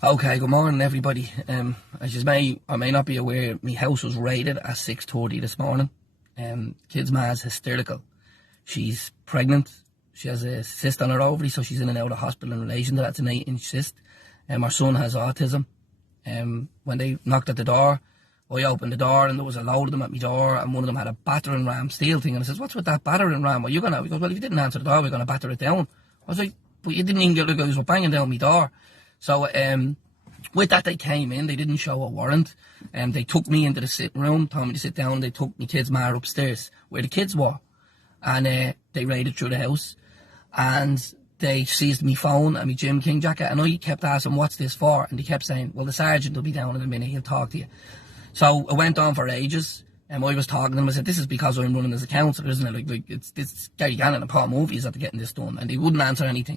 Okay, good morning everybody. As you may or may not be aware, my house was raided at 6:30 this morning. Kid's ma's hysterical. She's pregnant. She has a cyst on her ovary, so she's in and out of hospital in relation to that. It's an 8-inch cyst. Our son has autism. When they knocked at the door, I opened the door and there was a load of them at my door, and one of them had a battering ram steel thing, and I says, "What's with that battering ram? What are you gonna?" He goes, "Well, if you didn't answer the door, we're gonna batter it down." I was like, "But you didn't even get the guys were banging down my door." So with that, they came in. They didn't show a warrant, and they took me into the sitting room, told me to sit down. They took my kid's ma upstairs where the kids were, and they raided through the house, and they seized my phone and my Jim King jacket. And I kept asking, "What's this for?" And they kept saying, "Well, the sergeant will be down in a minute. He'll talk to you." So it went on for ages. And I was talking to them. I said, "This is because I'm running as a councillor, isn't it? Like it's Gary Gannon and Paul Murphy's after getting this done." And they wouldn't answer anything.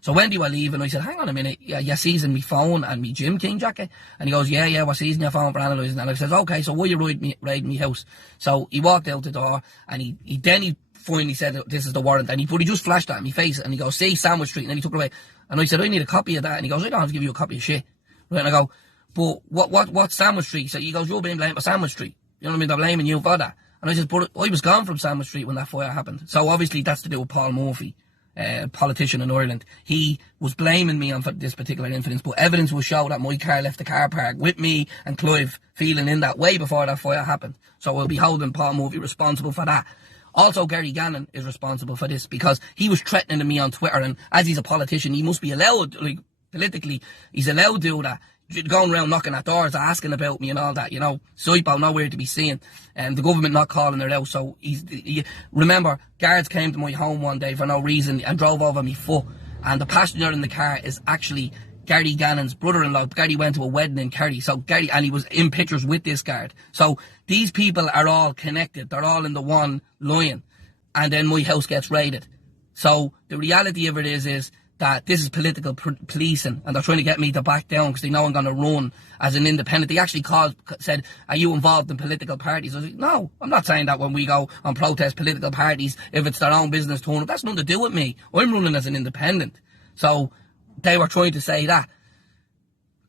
So when do I leave? And I said, "Hang on a minute, you're seizing my phone and my Jim King jacket?" And he goes, yeah, we're seizing your phone for analysing. And I says, "Okay, so why are you raiding me house?" So he walked out the door, and he finally said, "This is the warrant." And he just flashed that in my face, and he goes, "See Sandwith Street," and then he took it away. And I said, "I need a copy of that." And he goes, "I don't have to give you a copy of shit." Right? And I go, "But what's Sandwith Street?" So he goes, "You're being blamed for Sandwich Street. You know what I mean? They're blaming you for that." And I said, "But I was gone from Sandwich Street when that fire happened." So obviously that's to do with Paul Murphy, a politician in Ireland. He was blaming me on this particular incident, but evidence will show that my car left the car park with me and Clive feeling in that way before that fire happened. So we'll be holding Paul Murphy responsible for that. Also, Gary Gannon is responsible for this because he was threatening me on Twitter, and as he's a politician, he must be allowed, like, politically, he's allowed to do that. Going around knocking at doors, asking about me and all that, you know. Soipo nowhere to be seen, and the government not calling her out. So remember, guards came to my home one day for no reason and drove over me foot, and the passenger in the car is actually Gary Gannon's brother-in-law. Gary went to a wedding in Kerry, and he was in pictures with this guard. So these people are all connected. They're all in the one line, and then my house gets raided. So the reality of it is that this is political policing, and they're trying to get me to back down because they know I'm going to run as an independent. They actually said, "Are you involved in political parties?" I was like, "No, I'm not saying that when we go on protest political parties, if it's their own business turn up. That's nothing to do with me. I'm running as an independent." So they were trying to say that.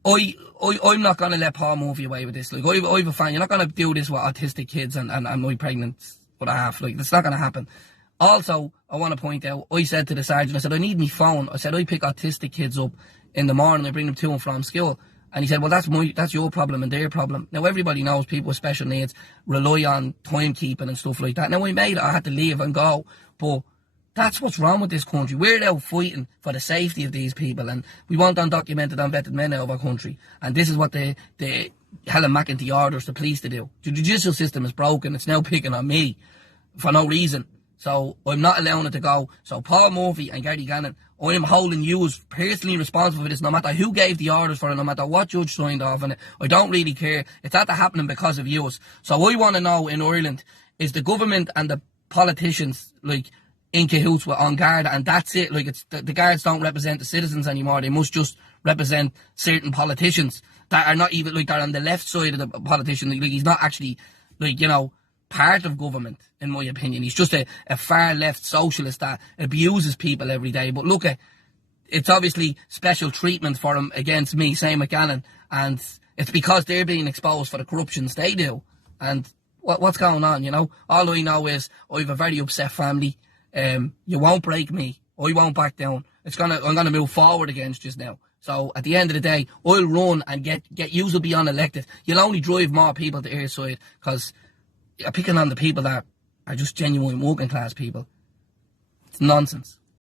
I'm not going to let Paul Murphy away with this. Like, I've a fan. You're not going to do this with autistic kids and my pregnant with a half. Like, it's not going to happen. Also, I want to point out, I said to the sergeant, I said, "I need my phone." I said, "I pick autistic kids up in the morning. I bring them to and from school." And he said, "Well, that's your problem and their problem." Now, everybody knows people with special needs rely on timekeeping and stuff like that. Now, I had to leave and go, but that's what's wrong with this country. We're now fighting for the safety of these people, and we want undocumented, unvetted men out of our country. And this is what the Helen McEntee orders the police to do. The judicial system is broken. It's now picking on me for no reason. So I'm not allowing it to go. So Paul Murphy and Gary Gannon, I am holding you as personally responsible for this, no matter who gave the orders for it, no matter what judge signed off on it. I don't really care. It's not happening because of you. So I want to know in Ireland, is the government and the politicians, like, in cahoots with On Garda, and that's it? Like, it's the guards don't represent the citizens anymore. They must just represent certain politicians that are not even, like, they're on the left side of the politician. Like, he's not actually, like, you know, part of government, in my opinion. He's just a far left socialist that abuses people every day. But look, it's obviously special treatment for him against me, same with Gannon, and it's because they're being exposed for the corruptions they do. And what's going on, you know? All I know is I have a very upset family. You won't break me. I won't back down. I'm gonna move forward against just now. So at the end of the day, I'll run and get you will be unelected. You'll only drive more people to your side because you're picking on the people that are just genuine working class people. It's nonsense.